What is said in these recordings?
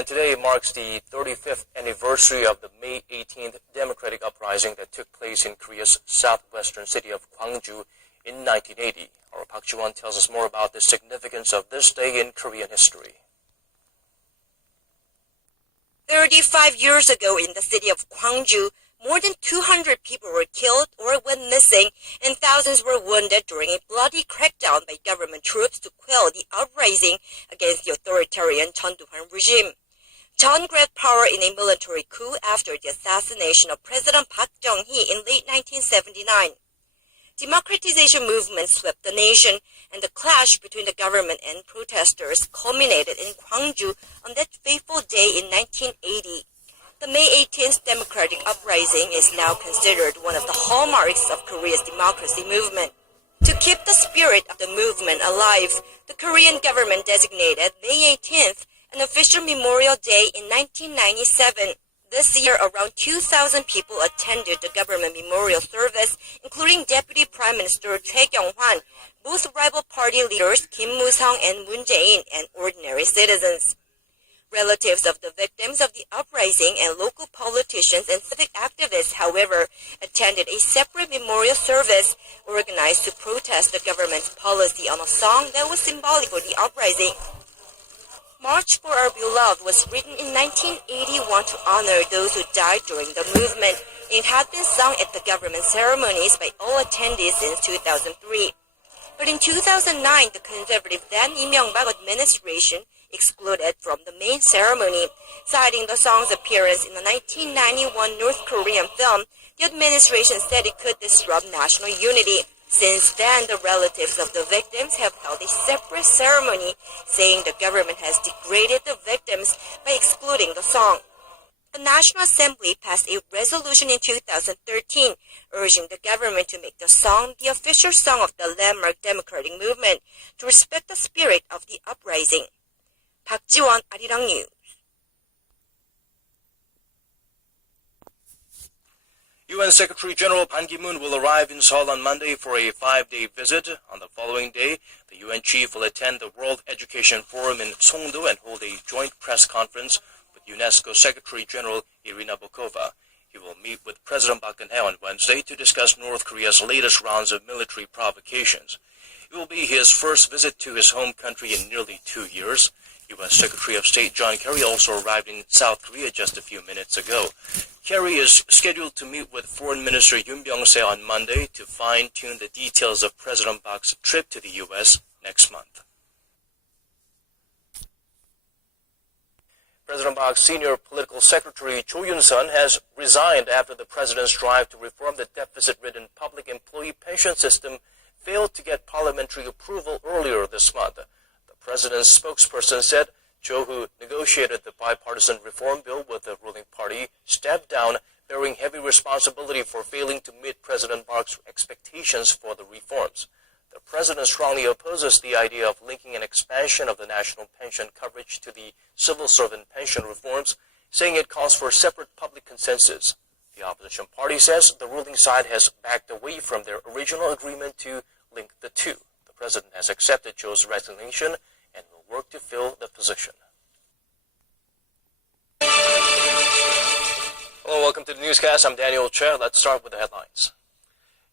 And today marks the 35th anniversary of the May 18th democratic uprising that took place in Korea's southwestern city of Gwangju in 1980. Our Park Ji-won tells us more about the significance of this day in Korean history. 35 years ago in the city of Gwangju, more than 200 people were killed or went missing, and thousands were wounded during a bloody crackdown by government troops to quell the uprising against the authoritarian Chun Doo-hwan regime. Chun grabbed power in a military coup after the assassination of President Park Chung-hee in late 1979. Democratization movement swept the nation, and the clash between the government and protesters culminated in Gwangju on that fateful day in 1980. The May 18th democratic uprising is now considered one of the hallmarks of Korea's democracy movement. To keep the spirit of the movement alive, the Korean government designated May 18th an official Memorial Day in 1997. This year, around 2,000 people attended the government memorial service, including Deputy Prime Minister Choi Kyung-hwan, both rival party leaders Kim Moo-sung and Moon Jae-in, and ordinary citizens. Relatives of the victims of the uprising and local politicians and civic activists, however, attended a separate memorial service organized to protest the government's policy on a song that was symbolic for the uprising. March for Our Beloved was written in 1981 to honor those who died during the movement. It had been sung at the government ceremonies by all attendees since 2003. But in 2009, the conservative then Lee Myung-bak administration excluded from the main ceremony. Citing the song's appearance in the 1991 North Korean film, the administration said it could disrupt national unity. Since then, the relatives of the victims have held a separate ceremony, saying the government has degraded the victims by excluding the song. The National Assembly passed a resolution in 2013 urging the government to make the song the official song of the landmark democratic movement to respect the spirit of the uprising. Park Ji-won, Arirang News. UN Secretary General Ban Ki-moon will arrive in Seoul on Monday for a 5-day visit. On the following day, the UN chief will attend the World Education Forum in Songdo and hold a joint press conference with UNESCO Secretary General Irina Bokova. He will meet with President Park Geun-hye on Wednesday to discuss North Korea's latest rounds of military provocations. It will be his first visit to his home country in nearly 2 years. U.S. Secretary of State John Kerry also arrived in South Korea just a few minutes ago. Kerry is scheduled to meet with Foreign Minister Yoon Byung-se on Monday to fine-tune the details of President Park's trip to the U.S. next month. President Park's senior political secretary Cho Yoon-sun has resigned after the president's drive to reform the deficit-ridden public employee pension system failed to get parliamentary approval earlier this month. The president's spokesperson said Cho, who negotiated the bipartisan reform bill with the ruling party, stepped down, bearing heavy responsibility for failing to meet President Park's expectations for the reforms. The president strongly opposes the idea of linking an expansion of the national pension coverage to the civil servant pension reforms, saying it calls for separate public consensus. The opposition party says the ruling side has backed away from their original agreement to link the two. The president has accepted Cho's resignation and will work to fill the position. Hello, welcome to the newscast. I'm Daniel Che. Let's start with the headlines.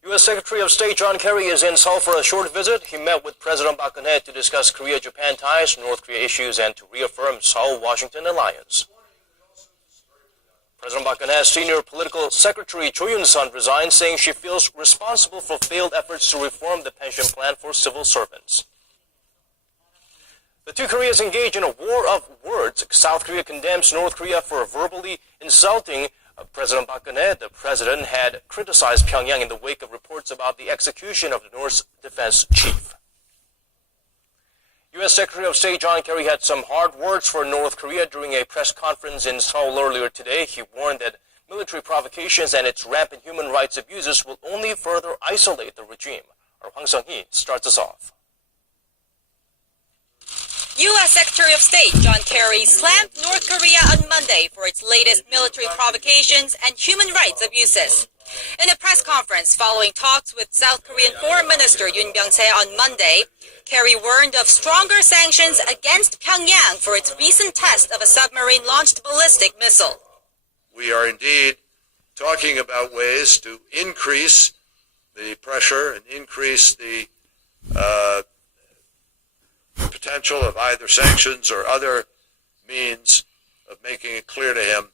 U.S. Secretary of State John Kerry is in Seoul for a short visit. He met with President Park Geun-hye to discuss Korea-Japan ties, North Korea issues, and to reaffirm Seoul-Washington alliance. President Park Geun-hye's senior political secretary Cho Yoon-sun resigned, saying she feels responsible for failed efforts to reform the pension plan for civil servants. The two Koreas engage in a war of words. South Korea condemns North Korea for verbally insulting President Park Geun-hye. The president had criticized Pyongyang in the wake of reports about the execution of the North's defense chief. U.S. Secretary of State John Kerry had some hard words for North Korea during a press conference in Seoul earlier today. He warned that military provocations and its rampant human rights abuses will only further isolate the regime. Our Hwang Sung-hee starts us off. U.S. Secretary of State John Kerry slammed North Korea on Monday for its latest military provocations and human rights abuses. In a press conference following talks with South Korean Foreign Minister Yoon Byung-chae on Monday, Kerry warned of stronger sanctions against Pyongyang for its recent test of a submarine-launched ballistic missile. We are indeed talking about ways to increase the pressure and increase the potential of either sanctions or other means of making it clear to him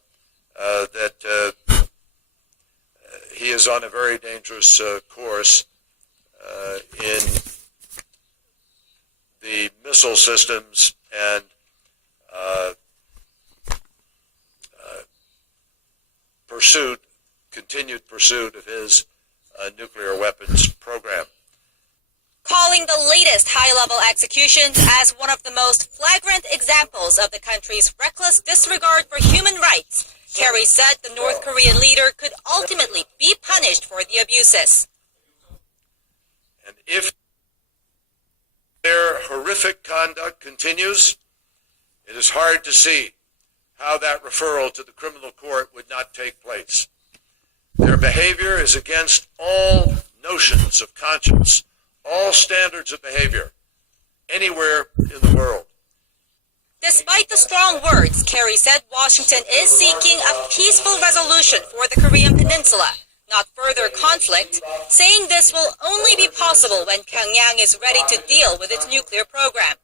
that he is on a very dangerous course in the missile systems and continued pursuit of his nuclear weapons program. Calling the latest high-level executions as one of the most flagrant examples of the country's reckless disregard for human rights, Kerry said the North Korean leader could ultimately be punished for the abuses. And if their horrific conduct continues, it is hard to see how that referral to the criminal court would not take place. Their behavior is against all notions of conscience, all standards of behavior, anywhere in the world. Despite the strong words, Kerry said Washington is seeking a peaceful resolution for the Korean Peninsula, not further conflict, saying this will only be possible when Pyongyang is ready to deal with its nuclear program.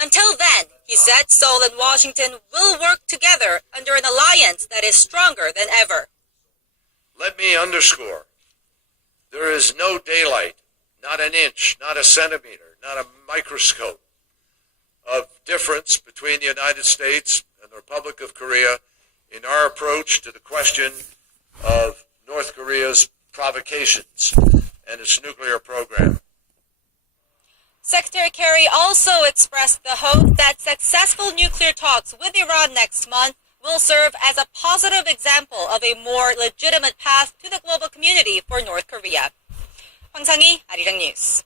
Until then, he said Seoul and Washington will work together under an alliance that is stronger than ever. Let me underscore, there is no daylight, not an inch, not a centimeter, not a microscope of difference between the United States and the Republic of Korea in our approach to the question of North Korea's provocations and its nuclear program. Secretary Kerry also expressed the hope that successful nuclear talks with Iran next month will serve as a positive example of a more legitimate path to the global community for North Korea. 황상희, 아리랑 뉴스.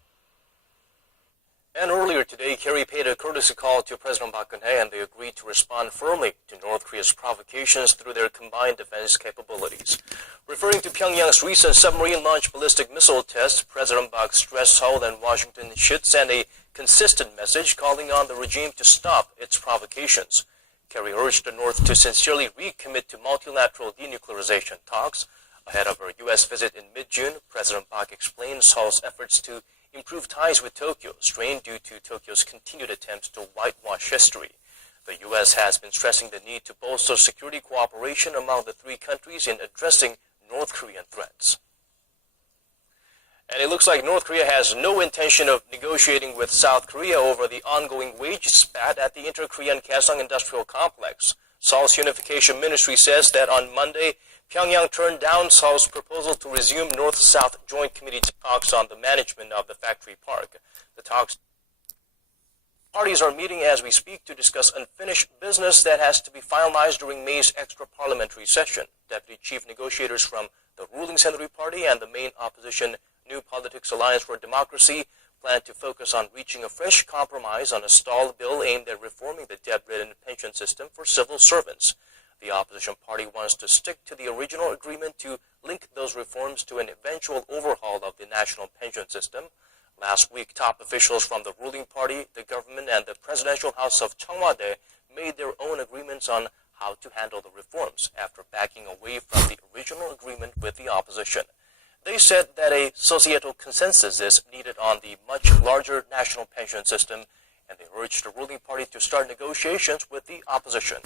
And earlier today, Kerry paid a courtesy call to President Park Geun-hye, and they agreed to respond firmly to North Korea's provocations through their combined defense capabilities. Referring to Pyongyang's recent submarine-launched ballistic missile test, President Park stressed Seoul and Washington should send a consistent message calling on the regime to stop its provocations. Kerry urged the North to sincerely recommit to multilateral denuclearization talks. Ahead of her U.S. visit in mid-June, President Park explained Seoul's efforts to improve ties with Tokyo, strained due to Tokyo's continued attempts to whitewash history. The U.S. has been stressing the need to bolster security cooperation among the three countries in addressing North Korean threats. And it looks like North Korea has no intention of negotiating with South Korea over the ongoing wage spat at the Inter-Korean Kaesong Industrial Complex. Seoul's Unification Ministry says that on Monday, Pyongyang turned down Seoul's proposal to resume North-South Joint Committee talks on the management of the factory park. The parties are meeting as we speak to discuss unfinished business that has to be finalized during May's extra-parliamentary session. Deputy chief negotiators from the ruling Century Party and the main opposition New Politics Alliance for Democracy plan to focus on reaching a fresh compromise on a stalled bill aimed at reforming the debt-ridden pension system for civil servants. The opposition party wants to stick to the original agreement to link those reforms to an eventual overhaul of the national pension system. Last week, top officials from the ruling party, the government, and the presidential house of Cheongwade made their own agreements on how to handle the reforms after backing away from the original agreement with the opposition. They said that a societal consensus is needed on the much larger national pension system, and they urged the ruling party to start negotiations with the opposition.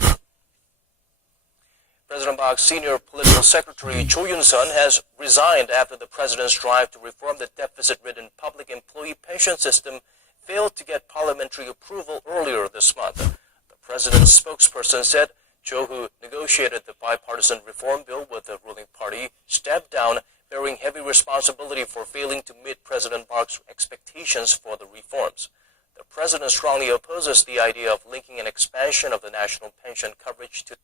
President Park's senior political secretary Cho Yun-sun has resigned after the president's drive to reform the deficit-ridden public employee pension system failed to get parliamentary approval earlier this month. The president's spokesperson said Cho, who negotiated the bipartisan reform bill with the ruling party, stepped down, bearing heavy responsibility for failing to meet President Park's expectations for the reforms. The president strongly opposes the idea of linking an expansion of the national pension coverage to